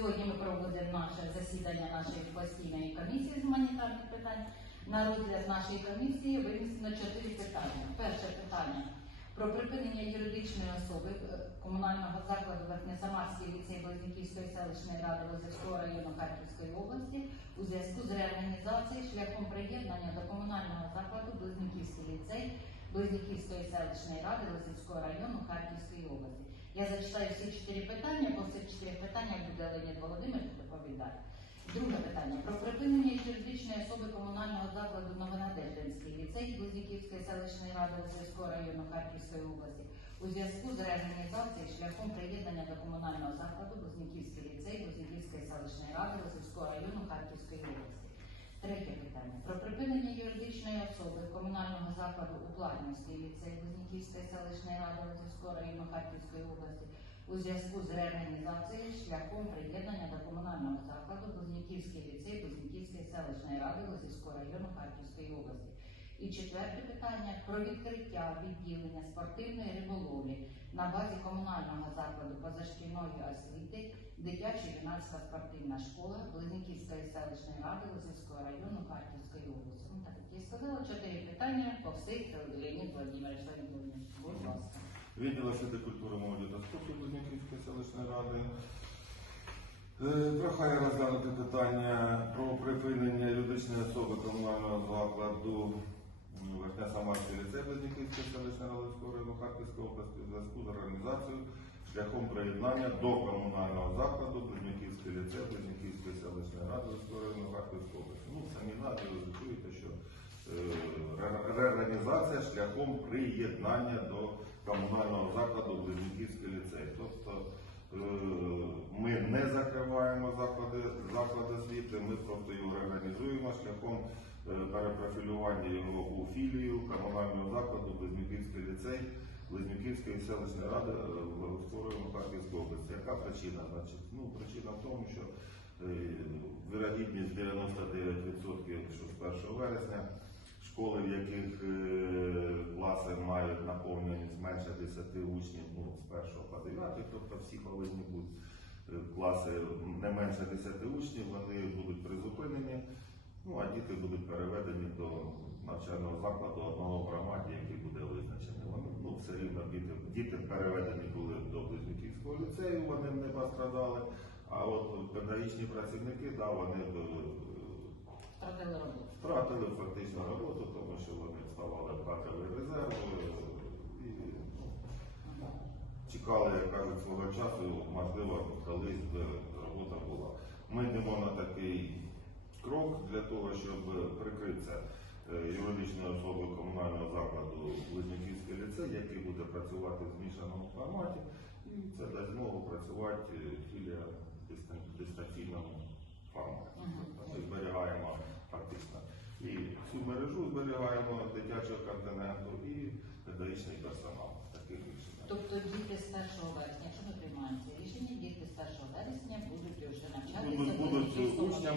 Сьогодні ми проводимо наше засідання нашої постійної комісії з гуманітарних питань. На розгляд нашої комісії винесено чотири питання. Перше питання про припинення юридичної особи е, комунального закладу Верхнесамарський ліцей Близнюківської селищної ради Лозівського району Харківської області у зв'язку з реорганізацією шляхом приєднання до комунального закладу Близнюківський ліцей Близнюківської селищної ради Лозівського району Харківської області. Я зачитаю всі чотири питання, по всіх чотирьох питаннях буде Леонід Володимир доповідати. Друге питання про припинення юридичної особи комунального закладу Новонадеждинський ліцей Близнюківської селищної ради Лозівського району Харківської області у зв'язку з реорганізацією шляхом приєднання до комунального закладу Близнюківський ліцей Близнюківської селищної ради Лозівського району Харківської області. Третє питання про припинення юридичної особи комунального закладу у платності ліцей Близнюківської селищної ради Лозівського району Харківської області у зв'язку з реорганізацією шляхом приєднання до комунального закладу Близнюківський ліцей Близнюківської селищної ради Лозівського району Харківської області. І четверте питання про відкриття відділення спортивної риболовлі на базі комунального закладу позашкільної освіти дитяча юнацька спортивна школа Близнюківської селищної ради Лозівського району Харківської області. Ну так як я сказала, чотири питання по всіх Леонід Владимирович Леонід Будь ласка. Відділ освіти культури, молоді та спорту Близнюківської селищної ради. Е, Прохає розглянути питання про припинення юридичної особи комунального закладу Верхня Самарський ліцей Близнюківської селищної ради Луцького району Харківської області у зв'язку з організацією шляхом приєднання до комунального закладу Близнюківський ліцей Близнюківської селищної ради району Харківської області. Ну, самі назви ви що е, реорганізація шляхом приєднання до комунального закладу Близнюківський ліцей. Тобто е, ми не закриваємо заклади, заклади освіти, ми просто його реорганізуємо шляхом перепрофілювання його у філію комунального закладу Близнюківський ліцей Близнюківської селищної ради е, району Харківської області. Яка причина? Значить, ну, причина в тому, що е, вірогідність 99%, що з 1 вересня школи, в яких е, класи мають наповненість менше 10 учнів, ну, з 1 по 9, тобто всі повинні бути е, класи не менше 10 учнів, вони будуть призупинені, ну, а діти будуть переведені до навчального закладу одного в громаді, який буде визначений. Вони, ну, все рівно діти, діти переведені були до Близнюківського ліцею, вони не пострадали, а от педагогічні працівники, да, вони е, Втратили роботу. Втратили фактично роботу, тому що вони вставали в кадровий резерв і ну, чекали, як кажуть, свого часу, можливо, колись робота була. Ми йдемо на такий крок для того, щоб прикритися е, юридичною особою комунального закладу Близнюківський ліцей, який буде працювати в змішаному форматі, і це дасть змогу працювати філія в дистанційному форматі. Тобто ми зберігаємо фактично і всю мережу зберігаємо дитячого континенту і педагогічний персонал. Таке рішення. Тобто діти з 1 вересня, якщо ми приймаємо це рішення, діти з 1 вересня будуть вже навчатися.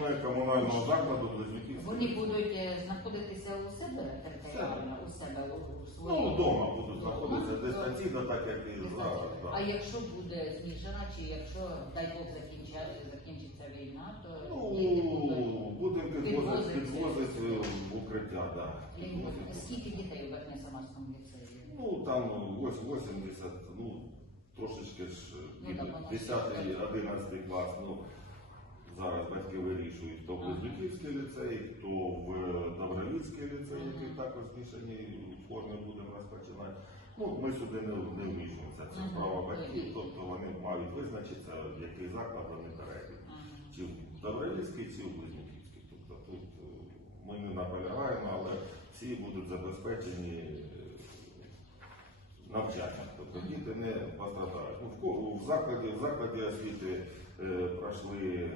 Будуть, будуть учнями комунального закладу Близнюківського. Вони будуть е, знаходитися у себе територіально, у себе у у Ну, вдома будуть знаходитися дистанційно, так як і зараз. А якщо буде змішана, чи якщо, дай Бог, закінча- закінчиться війна, то Ну, діти будуть. будемо підвозити, Підвозити. в укриття, так. Скільки дітей у Верхньо-Самарському ліцеї? Ну, там ось 80, ну, трошечки ж Ну, там воно 10 11 клас, ну, зараз батьки вирішують, хто в Ага. Близнюківський ліцей, хто в Добровільський ліцей, який також в змішаній формі будемо розпочинати. Ну, ми сюди не, не вмішуємося, це справа батьків, тобто вони мають визначитися, який заклад вони перейдуть. Чи в Добровільський, чи в Близнюківський. Тобто тут е, ми не наполягаємо, але всі будуть забезпечені е, навчанням. Тобто діти не пострадають. Ну, в, в закладі, в закладі освіти е, пройшли е,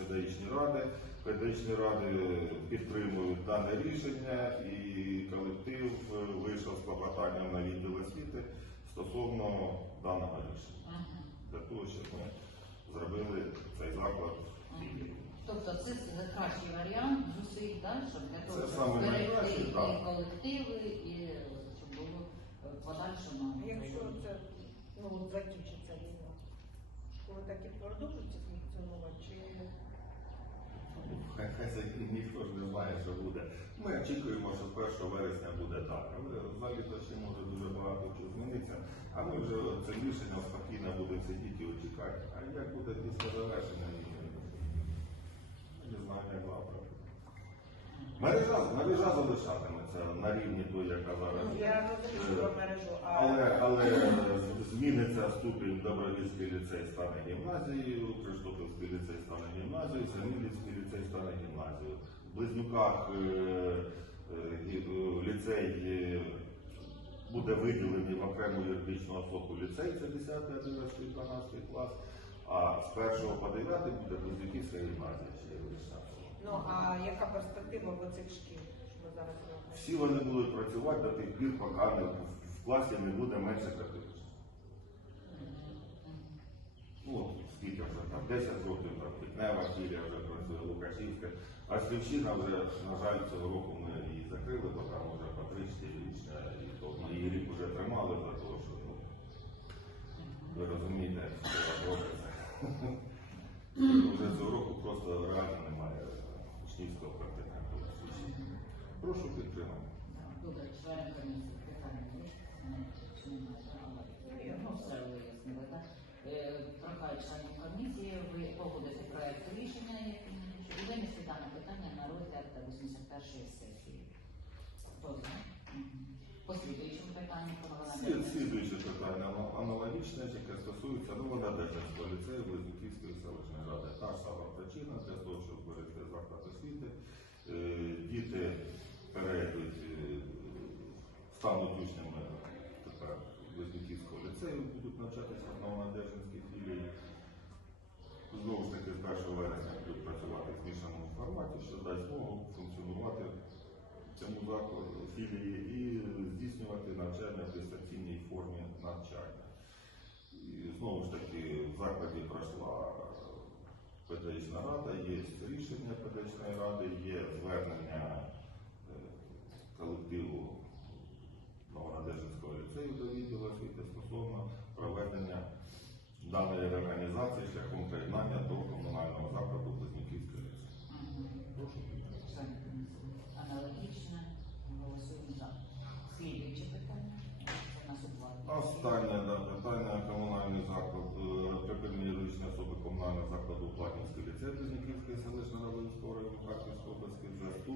педагогічні ради. Педагогічні ради підтримують дане рішення і колектив е, вийшов з клопотанням на відділ освіти стосовно даного рішення. Ага. Для того, щоб ми зробили цей заклад. Тобто це кращий варіант з усіх, да? щоб для того, Це щоб зберегти і так. колективи, і щоб було е, в подальшому. Якщо це ну, закінчиться війна, школи так і продовжуються функціонувати, чи Хай це ніхто ж не знає, що буде. Ми очікуємо, що 1 вересня буде так. Але взагалі то ще може дуже багато чого змінитися. А ми вже це рішення спокійно будемо сидіти і чекати. А як буде після завершення? Не знаю, як завтра. Мережа, мережа залишатиметься на рівні той, яка зараз. Ну, я розумію про мережу, а Але, але зміниться ступінь Добровільський ліцей стане гімназією, Криштопольський ліцей стане гімназією, Самілівський ліцей стане гімназією. В Близнюках е, е, е, ліцей е, буде виділений в окрему юридичну особу ліцей, це 10, 11, 12 клас, а з 1 по 9 буде Близнюківська гімназія ще особа. Ну а яка перспектива в цих шкіл? Всі вони будуть працювати до тих пір, поки в класі не буде менше п'яти. Ну, скільки вже там, 10 років, там, Пітнева, філія вже працює, Лукашівська. А Слівщина вже, на жаль, цього року ми її закрили, бо вже по 3-4 річня, і то ми її рік вже тримали, за того, що, ну, ви розумієте, що робиться. Вже цього року просто реально немає учнівського практиканту. Прошу підтримати. Добре, члени комісії, питання є? Знаєте, чи немає? Ну, все вияснили, так? Прохаю членів комісії, ви погодите проект рішення, дане питання на розгляд 81-ї сесії. Хто Слідуюче питання аналогічне, яке стосується Новонадежинського ліцею Близнюківської селищної ради. Та сама причина для того, щоб зберегти заклад освіти. Е, Діти перейдуть, е, стануть учнями тепер Близнюківського ліцею, будуть навчатися в Новонадежинській філії. Знову ж таки, з 1 вересня будуть працювати в змішаному форматі, що дасть змогу функціонувати цьому закладу філії і здійснювати навчання в дистанційній формі навчання. І знову ж таки в закладі пройшла педагогічна рада, є рішення педагогічної ради, є звернення колективу Новонадежинського ліцею до відділу освіти стосовно проведення даної реорганізації шляхом приєднання до комунального закладу Близнюківської ліцею. Аналогічно. Голосуємо за. Слідуюче питання. Останнє да, питання комунальний заклад е, припинення юридичної особи комунального закладу Платінський ліцей Близнюківської селищної ради району Харківської області в зв'язку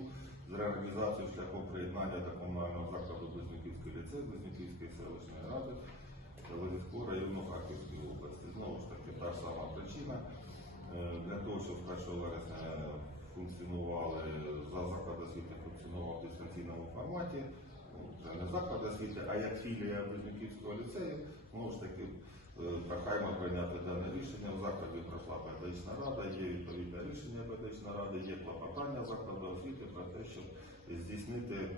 з реорганізацією шляхом приєднання до комунального закладу Близнюківський ліцей Близнюківської селищної ради Луцького району Харківської області. Знову ж таки, та ж сама причина. Е, Для того, щоб 1 вересня функціонували за заклад освіти функціонував в дистанційному форматі. Це не заклад освіти, а як філія Близнюківського ліцею, знову ж таки, е, прохаємо прийняти дане рішення. В закладі пройшла педагогічна рада, є відповідне рішення педагогічної ради, є клопотання закладу освіти про те, щоб здійснити е,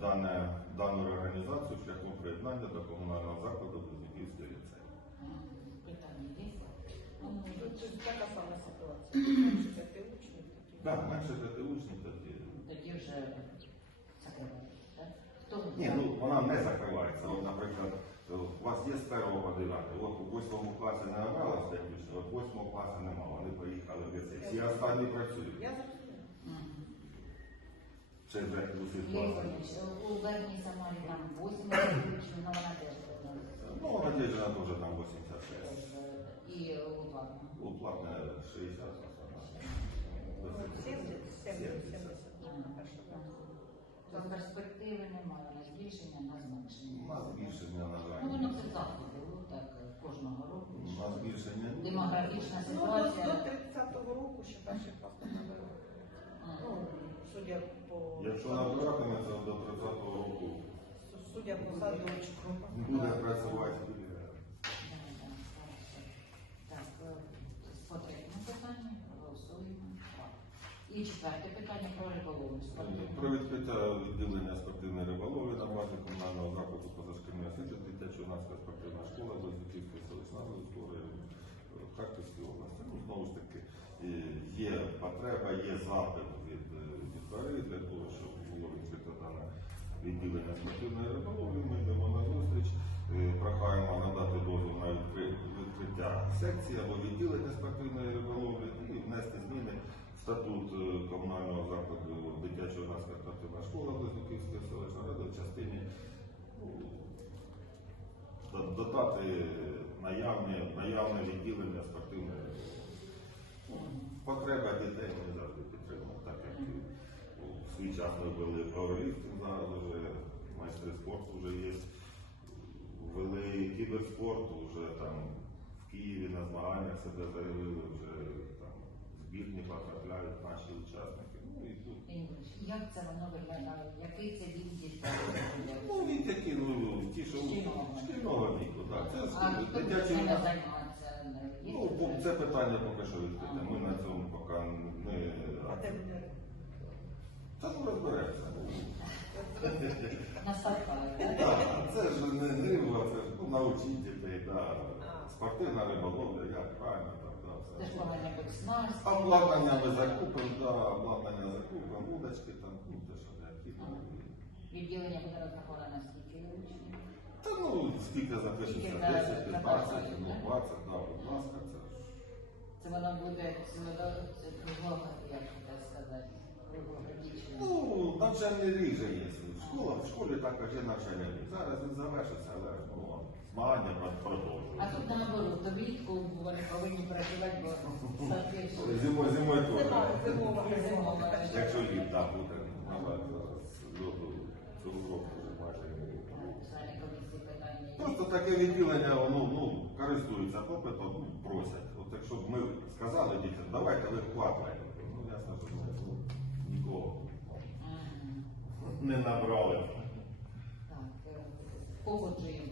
дане, дану організацію шляхом приєднання до комунального закладу Близнюківський ліцей. Питання є? Ну, Тут тут така сама ситуація. Менше п'яти учнів такі. Так, менше п'яти учнів тоді. Тоді вже закривається, так? Ні, ну вона не закривається. От, у вас є з 1 по 9, от у 8 класі не набралося технічно, от 8 класу нема, вони поїхали в ліцей. Всі останні працюють. Я зрозуміла. Мгм. Це вже у всіх класах. У Верній Самарі там 8 учнів, але вона теж Ну, Надежда теж там 86. І у Платно. У платне 60. Ну, 70, 70, 70. То перспективи немає на збільшення, на зменшення. На збільшення, на Ну, воно жаль. це завжди було так кожного року. На збільшення. Демографічна Ну, до, до 30-го року ще клас не наберу. Ну, судя по... Якщо набиратиметься до 30-го року, Судя по садочку. буде працювати. Так, е, по третьому питанню голосуємо. Так. І четверте питання про відкриття відділення спортивної риболовлі на базі комунального закладу позашкільної освіти дитячо-юнацька спортивна школа Близнюківської селищної Луцького району е, Харківської області. Ну, знову ж таки, е, є потреба, є запит від е, дітей для того, щоб було відкрито дане відділення спортивної риболовлі. Ми йдемо на зустріч, е, прохаємо надати дозвіл на відкриття секції або відділення спортивної риболовлі і внести зміни в статут е, комунального закладу дитячого юнацька спортивна школа Близнюківської селищної ради в частині ну, додати наявне, наявне відділення спортивної. Ну, Потреба дітей ми завжди підтримуємо, так як у свій час ми ввели пауерліфтинг, зараз вже майстри спорту вже є. Ввели кіберспорт, вже там в Києві на змаганнях себе заявили, вже збірні потрапляють наші учасники. Ну і тут. Як це воно виглядає? Який це вік дітей? Ну, він такі, ну, ті, що Шкільного. шкільного віку, так. Це А хто буде дитячі цим займатися? Ну, бо це питання поки що відкрите. Ми на цьому поки не. А де буде? Та ну розберемося. На садках, так? Так, це ж не грива, це ж ну, научіть дітей, да. спортивна риболовля, як правильно Обладнання ми закупимо, да, обладнання закупимо, удочки там, ну те, що необхідно. Відділення буде розраховане скільки учнів? Та ну, скільки запишеться, Скільки 10, 15, ну, 20, да, будь ласка, це ж. Це воно буде цілодо- це круглого, як так сказати, круглогодічне. Ну, навчальний рік же є. Школа, в школі також є навчальний рік. Зараз він завершиться, але ну, змагання про- А тут наоборот, то влітку вони повинні працювати, бо садки Зимою, зимою теж. Зимова. зимова. Якщо літ там буде, жаль, льоду цього року вже майже не? Просто таке відділення, воно ну, користується попитом, ну, просять. От якщо б ми сказали дітям, давайте ви вкладайте, ну ясно, що ми ну, нікого не набрали. Так, е, погоджуємо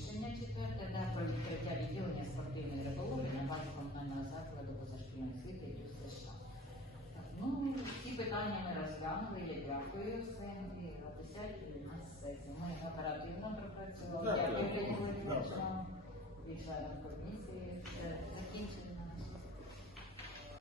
рішення четверте да, про відкриття відділення спортивної риболовлі на базі комунального закладу позашкільної освіти і США. Ну, ці питання ми розглянули, я дякую всім і о 10 у нас сесії. Ми оперативно пропрацювали. Дякую. Дякую, членам комісії. Це закінчено.